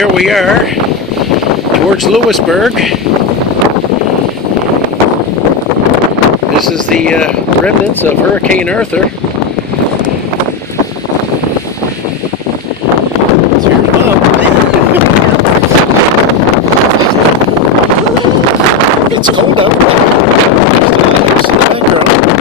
here we are towards Louisbourg. This is the remnants of Hurricane Arthur. Here's Mom. It's cold out. There's the lighthouse in the background.